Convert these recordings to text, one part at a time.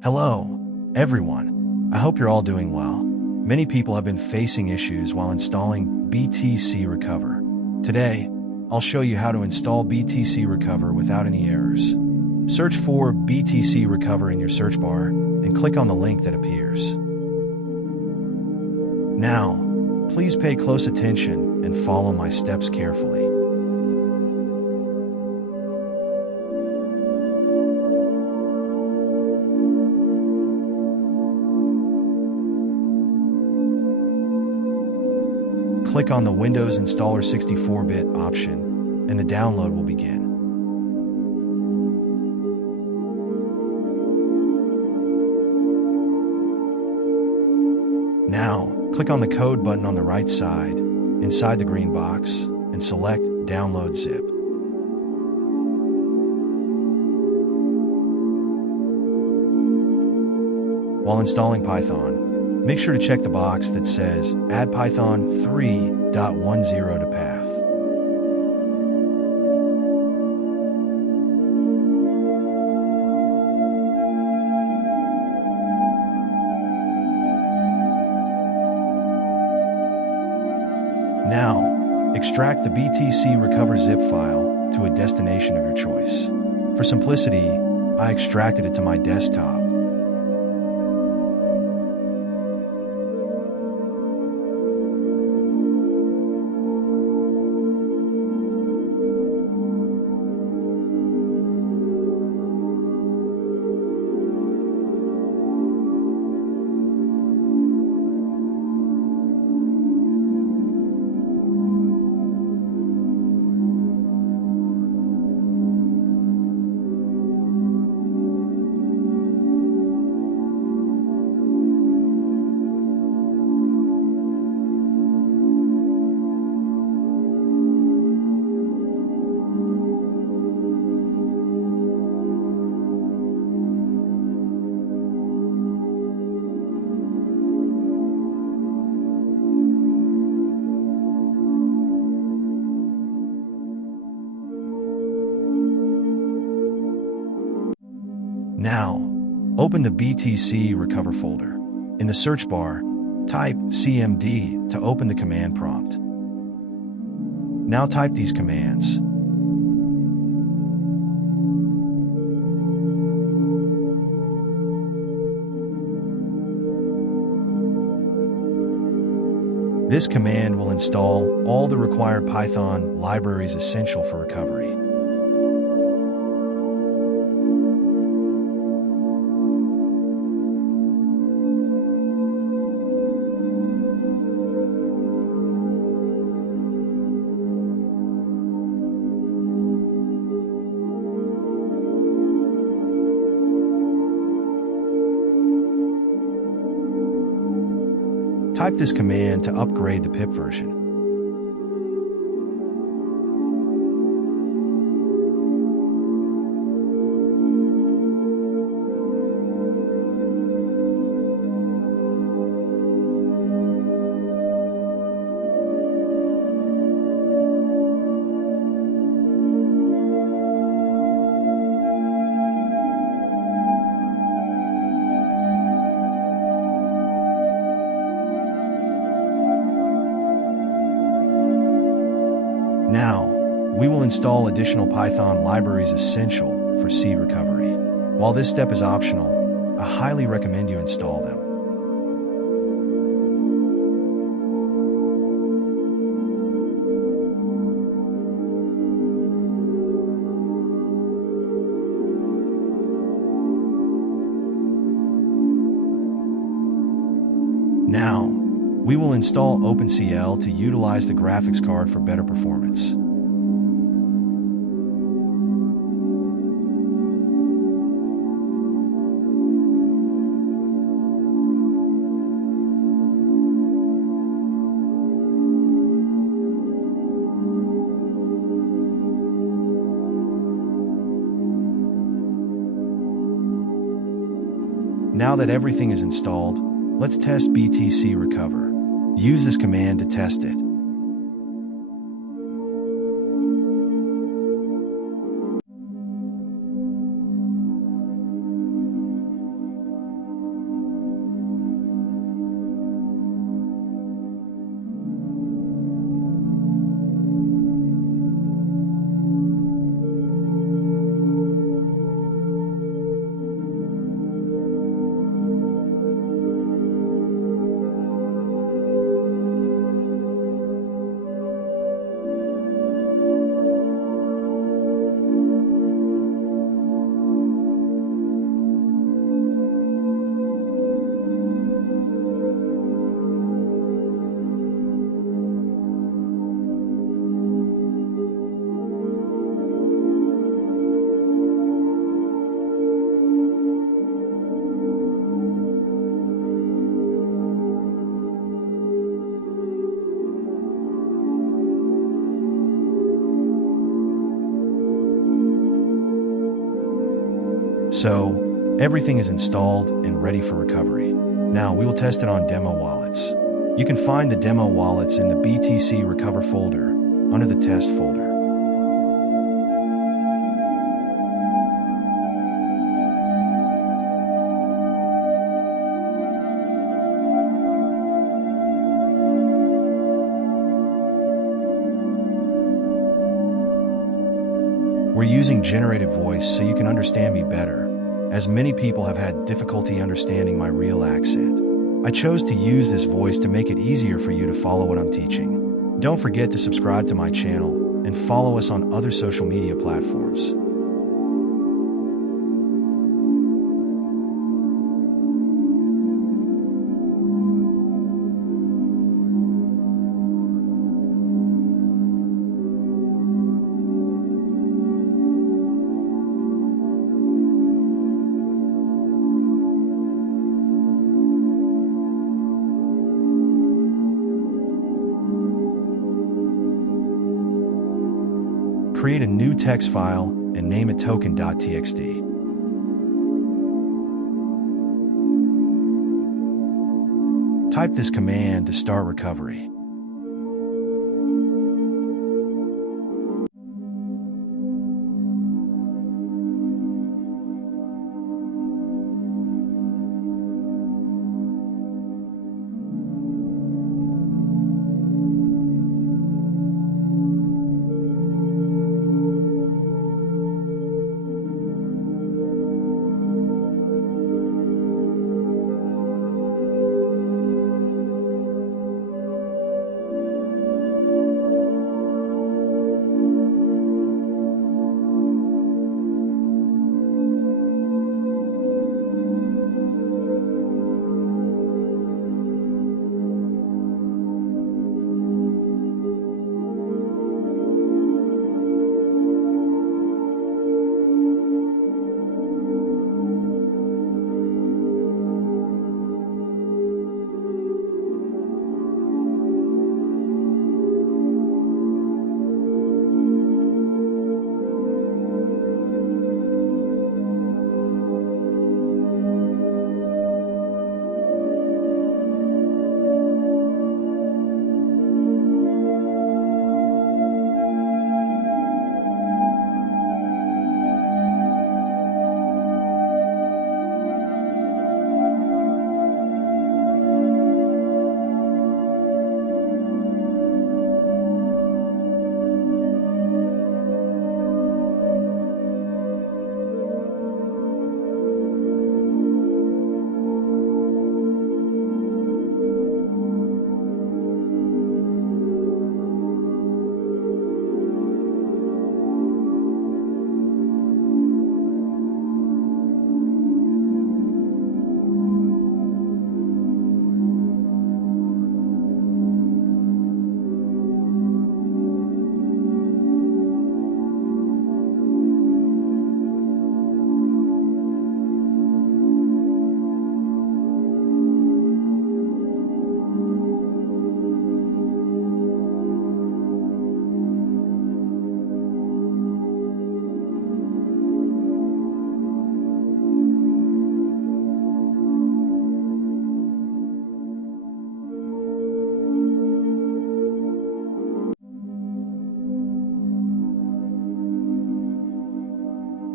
Hello, everyone. I hope you're all doing well. Many people have been facing issues while installing BTCRecover. Today, I'll show you how to install BTCRecover without any errors. Search for BTCRecover in your search bar and click on the link that appears. Now, please pay close attention and follow my steps carefully. Click on the Windows Installer 64-bit option, and the download will begin. Now, click on the Code button on the right side, inside the green box, and select Download Zip. While installing Python, make sure to check the box that says Add Python 3.10 to path. Now, extract the BTCRecover zip file to a destination of your choice. For simplicity, I extracted it to my desktop. Now, open the BTCRecover folder. In the search bar, type cmd to open the command prompt. Now type these commands. This command will install all the required Python libraries essential for recovery. Type this command to upgrade the pip version. Now, we will install additional Python libraries essential for seed recovery. While this step is optional, I highly recommend you install them. Now, we will install OpenCL to utilize the graphics card for better performance. Now that everything is installed, let's test BTCRecover. Use this command to test it. So, everything is installed and ready for recovery. Now, we will test it on demo wallets. You can find the demo wallets in the BTCRecover folder under the test folder. We're using generative voice so you can understand me better, as many people have had difficulty understanding my real accent. I chose to use this voice to make it easier for you to follow what I'm teaching. Don't forget to subscribe to my channel and follow us on other social media platforms. Create a new text file and name it token.txt. Type this command to start recovery.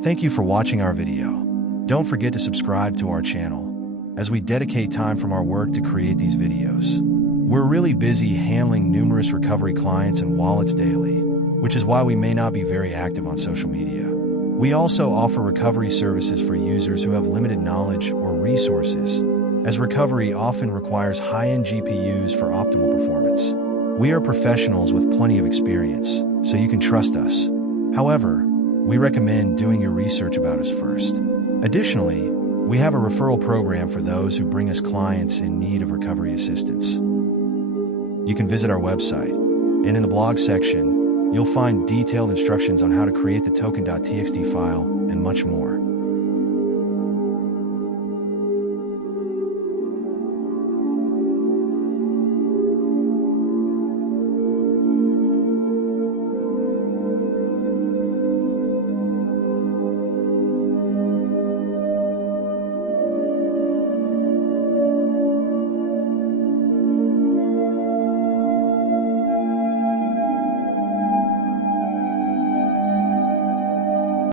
Thank you for watching our video. Don't forget to subscribe to our channel, as we dedicate time from our work to create these videos. We're really busy handling numerous recovery clients and wallets daily, which is why we may not be very active on social media. We also offer recovery services for users who have limited knowledge or resources, as recovery often requires high-end GPUs for optimal performance. We are professionals with plenty of experience, so you can trust us. However, we recommend doing your research about us first. Additionally, we have a referral program for those who bring us clients in need of recovery assistance. You can visit our website, and in the blog section, you'll find detailed instructions on how to create the token.txt file and much more.